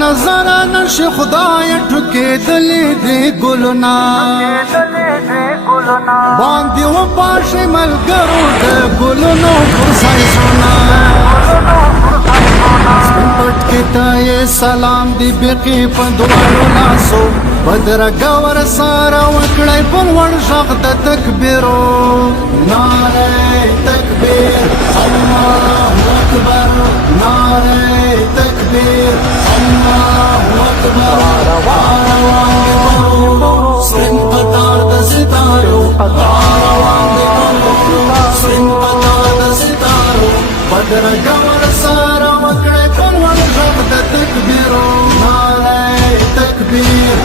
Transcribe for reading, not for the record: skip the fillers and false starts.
نظر نشي خدای ټکېدلې دې ګلونه باندې وپاشي ملګرو د ګلونو پر سایزونه سپین پټ کې ته یې سلام دی بیقي په دواړو لاسو بدرګه ورسره وکړی په لوړ غږ د تکبیرو نعره تکبیر الله اکبر نعره تکبیر الله اکبر سپین قطار د ستارو روان دی سپین قطار د ستارو بدرګه ورسره وکړی په لوړ غږ د تکبیرو نعره تکبیر